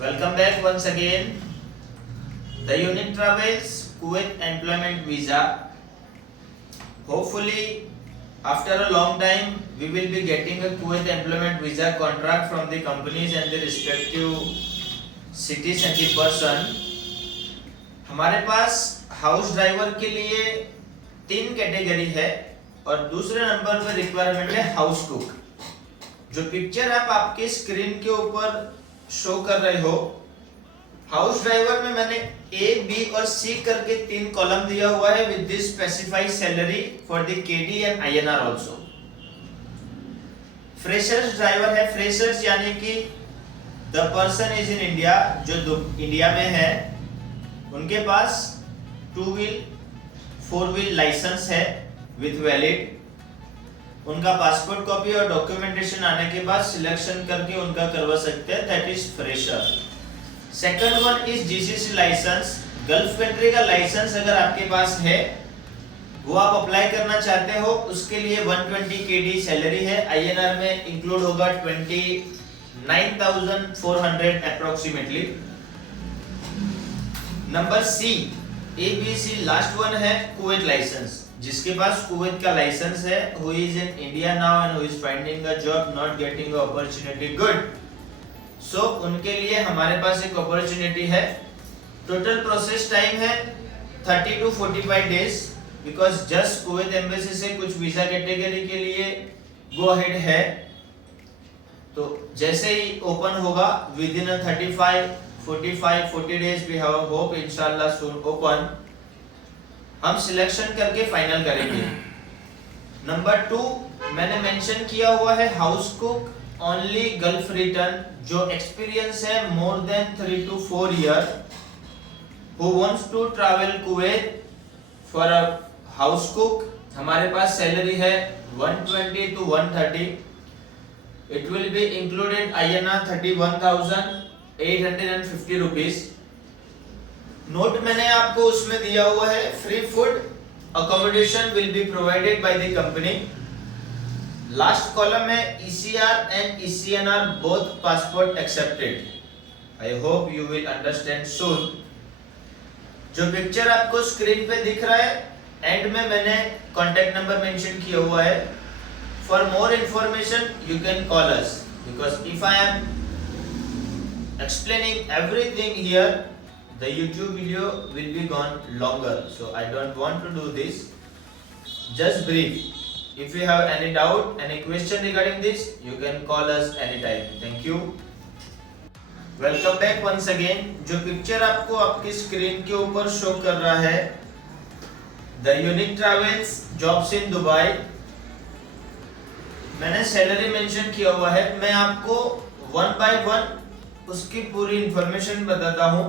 Welcome back once again. The unit travels Kuwait employment visa. Hopefully, after a long time, we will be getting a Kuwait employment visa contract from the companies and the respective cities and the person. हमारे पास house driver के लिए 3 category है और दूसरे number पर requirement है house cook. जो picture आप आपके स्क्रीन के ऊपर शो कर रहे हो, हाउस ड्राइवर में मैंने ए, बी और सी करके 3 कॉलम दिया हुआ है with this specified salary for the KD and INR also. Freshers driver है, फ्रेशर्स यानी कि the person is in India, जो इंडिया में है, उनके पास 2 व्हील 4 व्हील लाइसेंस है विथ वैलिड। उनका पासपोर्ट कॉपी और डॉक्यूमेंटेशन आने के बाद सिलेक्शन करके उनका करवा सकते हैं, that is fresher. Second one is GCC licence. Gulf country का लाइसेंस अगर आपके पास है, वो आप अप्लाई करना चाहते हो, उसके लिए 120 केडी सैलरी है। आईएनआर में इंक्लूड होगा 29,400 approximately. Number C, A B C last one है कुवैत लाइसेंस। जिसके पास कुवैत का लाइसेंस है, who is in India now and who is finding a job, not getting a opportunity, good. So उनके लिए हमारे पास एक अपॉर्चुनिटी है। टोटल प्रोसेस टाइम है 30 to 45 days, because just Kuwait embassy से कुछ वीजा कैटेगरी के लिए गो अहेड है। तो जैसे ही ओपन होगा with in 40 days we have a hope इंशाल्लाह soon open, हम सिलेक्शन करके फाइनल करेंगे। नंबर 2 मैंने मेंशन किया हुआ है house cook only gulf return, जो एक्सपीरियंस है more than 3 to 4 year, who wants to travel Kuwait for a house cook. हमारे पास सैलरी है 120 to 130। It will be included INR 31,850 rupees. Note मैंने आपको उसमें दिया हुआ है, free food accommodation will be provided by the company. Last column है ECR and ECNR both passport accepted. I hope you will understand soon. जो picture आपको screen पे दिख रहा है, एंड में मैंने कॉन्टेक्ट नंबर मेंशन किया हुआ है। For more information you can call us, because if I am explaining everything here, the YouTube video will be gone longer, so I don't want to do this. Just brief. If you have any doubt, any question regarding this, you can call us anytime. Thank you. Welcome back once again. जो picture आपको आपकी screen के ऊपर show कर रहा है, The Unique Travels Jobs in Dubai, मैंने salary mention किया हुआ है। मैं आपको 1 by 1 उसकी पूरी इंफॉर्मेशन बताता हूं,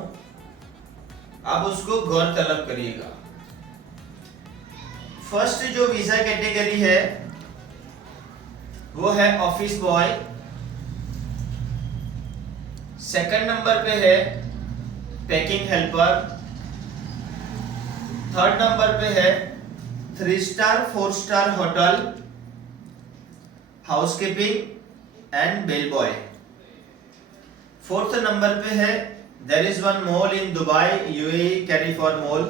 आप उसको गौर तलब करिएगा। फर्स्ट जो वीजा कैटेगरी है वो है ऑफिस बॉय। सेकंड नंबर पे है पैकिंग हेल्पर। थर्ड नंबर पे है 3 star 4 star hotel housekeeping and bell boy. Fourth number पे है there is one mall in Dubai UAE, carry for mall.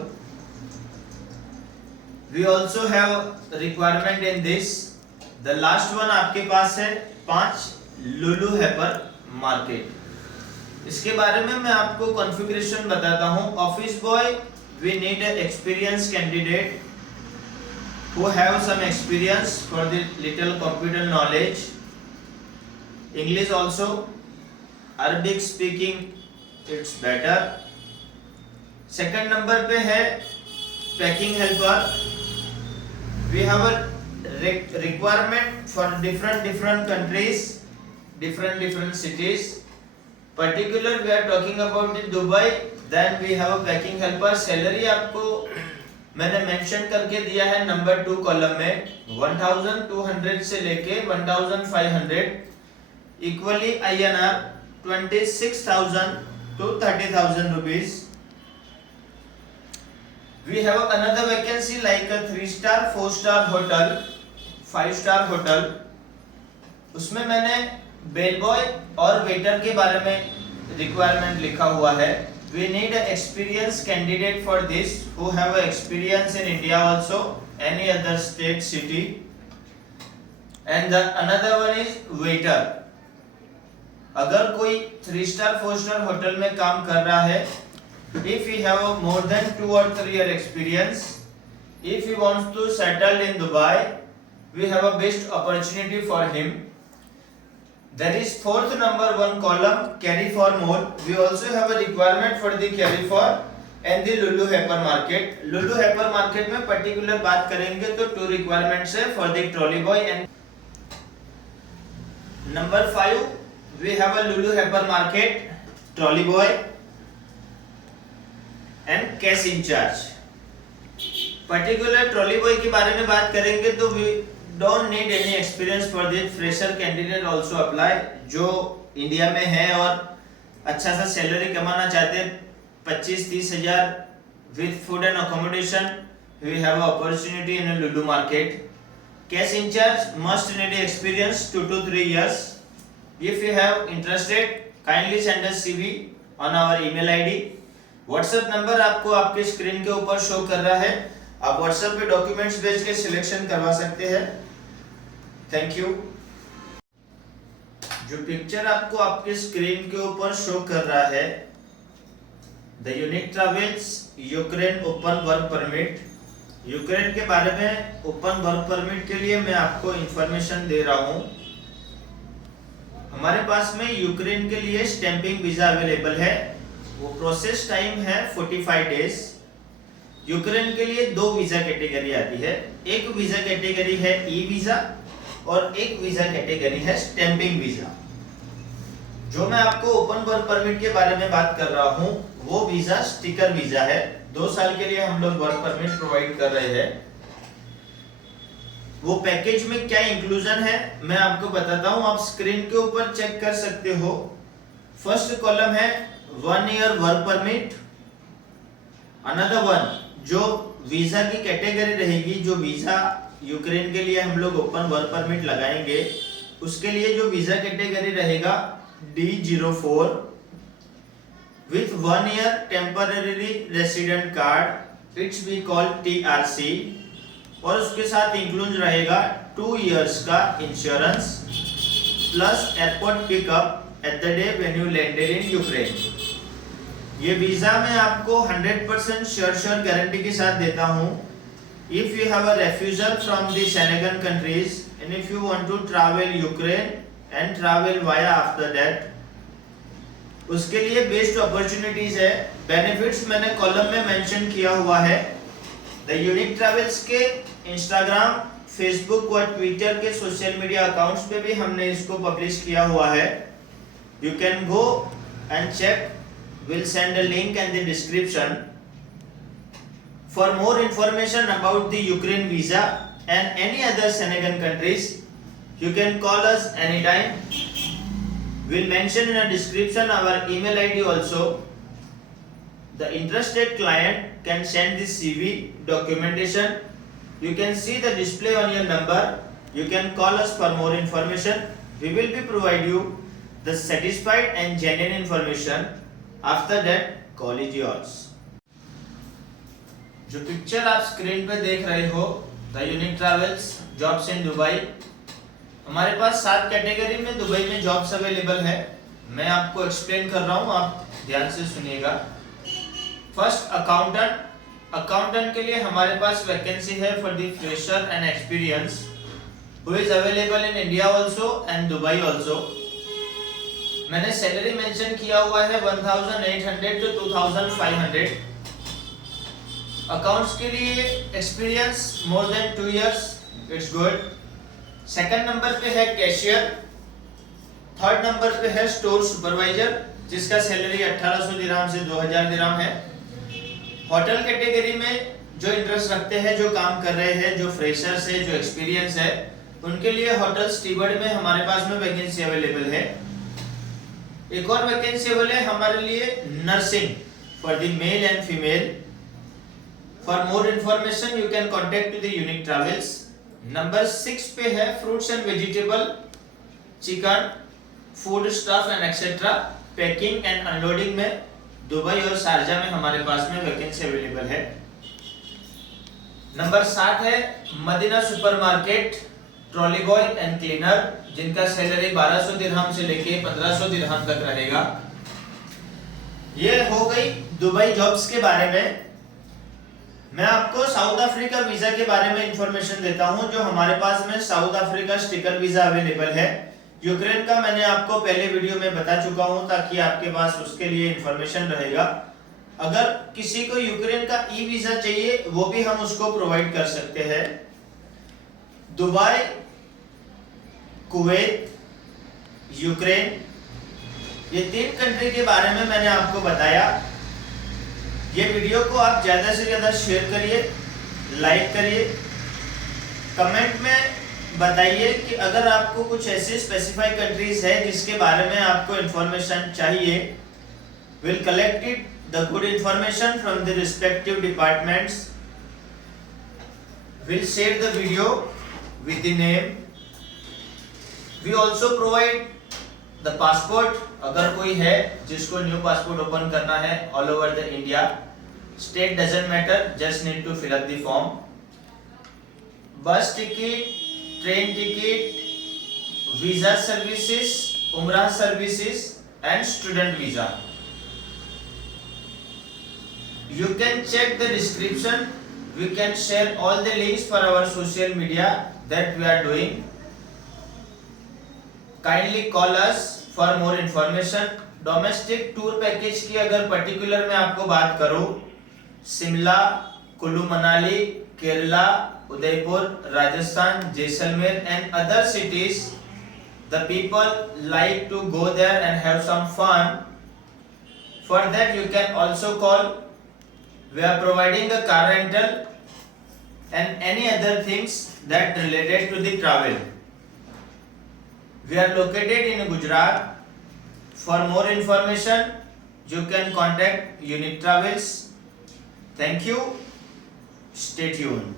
We also have requirement in this. The last one आपके पास है 5 लुलु हैपर market. इसके बारे में मैं आपको कॉन्फ़िगरेशन बताता हूं। Office boy, we need a experience candidate who have some experience for the little computer knowledge, English also, Arabic speaking it's better। Second number पे है packing helper. We have a requirement for different countries, different cities, particular we are talking about in Dubai, then we have a packing helper। Salary आपको मैंने mention करके दिया है number 2 column में, 1200 से लेके 1500 equally INR 26,000 to 30,000 rupees। We have another vacancy like a 3 star 4 star hotel, 5 star hotel। उसमें मैंने बेल बॉय और वेटर के बारे में रिक्वायरमेंट लिखा हुआ है, we need an experienced candidate for this who have a experience in India also, any other state city, and the another one is waiter. अगर कोई 3 स्टार 4 स्टार होटल में काम कर रहा है, if he have a more than 2 or 3 year experience, if he wants to settle in Dubai, we have a best opportunity for him. There is fourth number 1 column, carry for more. We also have a requirement for the carry for and the Lulu hypermarket. Lulu hypermarket में particular बात करेंगे तो 2 requirements है for the trolley boy and number 5 we have a Lulu hypermarket, trolley boy and cash in charge. Particular trolley boy के बारे में बात करेंगे तो we don't need any experience for this, fresher candidate also apply जो India में है और अच्छा सा सैलरी कमाना चाहते हैं 25-30 हजार with food and accommodation. We have a opportunity in a Lulu market. Cash in charge must need experience 2 to 3 years. If you have interested, kindly send us CV on our email ID. WhatsApp number आपको आपके screen के ऊपर show कर रहा है, आप WhatsApp पे documents भेज के सिलेक्शन करवा सकते हैं। Thank you. जो पिक्चर आपको आपके स्क्रीन के ऊपर शो कर रहा है, the unique travels Ukraine open work permit. Ukraine के बारे में ओपन वर्क परमिट के लिए मैं आपको इंफॉर्मेशन दे रहा हूं। हमारे पास में यूक्रेन के लिए स्टैंपिंग वीजा अवेलेबल है, वो प्रोसेस टाइम है 45 डेज। यूक्रेन के लिए 2 वीजा कैटेगरी आती है, एक वीजा कैटेगरी है ई वीजा और एक वीजा कैटेगरी है स्टैंपिंग वीजा। जो मैं आपको ओपन वर्क परमिट के बारे में बात कर रहा हूं वो वीजा स्टिकर वीजा है, 2 साल के लिए हम लोग वर्क परमिट प्रोवाइड कर रहे हैं। वो पैकेज में क्या इंक्लूजन है मैं आपको बताता हूं, आप स्क्रीन के ऊपर चेक कर सकते हो। फर्स्ट कॉलम है 1 ईयर वर्क परमिट, अनदर 1 जो वीजा की कैटेगरी रहेगी, जो वीजा यूक्रेन के लिए हम लोग ओपन वर्क परमिट लगाएंगे उसके लिए जो वीजा कैटेगरी रहेगा D04 with 1 year temporary resident card, it's we call TRC, और उसके साथ इंक्लूड रहेगा 2 years का insurance plus airport pickup at the day when you landed in Ukraine. ये वीजा मैं आपको 100% श्योर गारंटी के साथ देता हूँ। If you have a refusal from the Schengen countries and if you want to travel Ukraine and travel via after that, उसके लिए best opportunities है। बेनिफिट्स मैंने कॉलम में मेंशन किया हुआ है। द यूनिक ट्रैवल्स के इंस्टाग्राम, फेसबुक और ट्विटर के सोशल मीडिया अकाउंट्स पे भी हमने इसको पब्लिश किया हुआ है। You can go and check, will send a link in the description. For more information about the Ukraine visa and any other Schengen countries, you can call us anytime. We'll mention in the description our email ID also. The interested client can send the CV documentation. You can see the display on your number. You can call us for more information. We will be provide you the satisfied and genuine information. After that, call is yours. जो picture आप screen पे देख रहे हो, the unique travels jobs in Dubai, हमारे पास 7 category में Dubai में jobs available है। मैं आपको एक्सप्लेन कर रहा हूँ, आप ध्यान से सुनिएगा। फर्स्ट अकाउंटेंट के लिए हमारे पास वैकेंसी है for the fresher and experience who is available in India also and Dubai also. मैंने सैलरी मेंशन किया हुआ है 1800 to 2500। अकाउंट्स के लिए experience more than 2 years, it's good. Second number पे है कैशियर, थर्ड नंबर पे है स्टोर सुपरवाइजर जिसका सैलरी 1800 दिरहम से 2000 दिरहम है। होटल कैटेगरी में जो इंटरेस्ट रखते हैं, जो काम कर रहे हैं, जो फ्रेशर्स है, जो एक्सपीरियंस है, उनके लिए होटल स्टीवर्ड में हमारे पास में वैकेंसी अवेलेबल है। एक और वैकेंसी अवेलेबल है हमारे लिए nursing for the male and female. For more information you can contact to the Unique Travels. Number 6 पे है fruits and vegetable, chicken, food stuff and etcetera, packing and unloading में Dubai और Sharjah में हमारे पास में वैकेंसी अवेलेबल है। Number 7 है Medina supermarket trolley boy and cleaner, जिनका सैलरी 1200 दिरहम से लेके 1500 दिरहम तक रहेगा। ये हो गई दुबई जॉब्स के बारे में। मैं आपको साउथ अफ्रीका वीजा के बारे में इंफॉर्मेशन देता हूं, जो हमारे पास में south Africa sticker visa available है। यूक्रेन का मैंने आपको पहले वीडियो में बता चुका हूं, ताकि आपके पास उसके लिए इंफॉर्मेशन रहेगा। अगर किसी को यूक्रेन का ई वीजा चाहिए, वो भी हम उसको प्रोवाइड कर सकते हैं। दुबई, कुवैत, यूक्रेन, ये 3 कंट्री के बारे में मैंने आपको बताया। ये वीडियो को आप ज़्यादा से ज़्यादा शेयर करिए, लाइक करिए, कमेंट में बताइए कि अगर आपको कुछ ऐसे स्पेसिफाइड कंट्रीज है जिसके बारे में आपको इंफॉर्मेशन चाहिए। Will collected the good information from the respective departments, will share the video with the name. We also provide the passport, अगर कोई है जिसको न्यू पासपोर्ट ओपन करना है all over the India, state doesn't matter, just need to fill up the form. Bus ticket, train ticket, visa services, Umrah services and student visa. You can check the description. We can share all the links for our social media that we are doing. Kindly call us for more information. Domestic tour package की अगर particular मैं आपको बात करूं, Shimla, Kullu Manali, Kerala, Udaipur, Rajasthan, Jaisalmer and other cities, the people like to go there and have some fun. For that you can also call. We are providing a car rental and any other things that related to the travel. We are located in Gujarat. For more information, you can contact Unit Travels. Thank you. Stay tuned.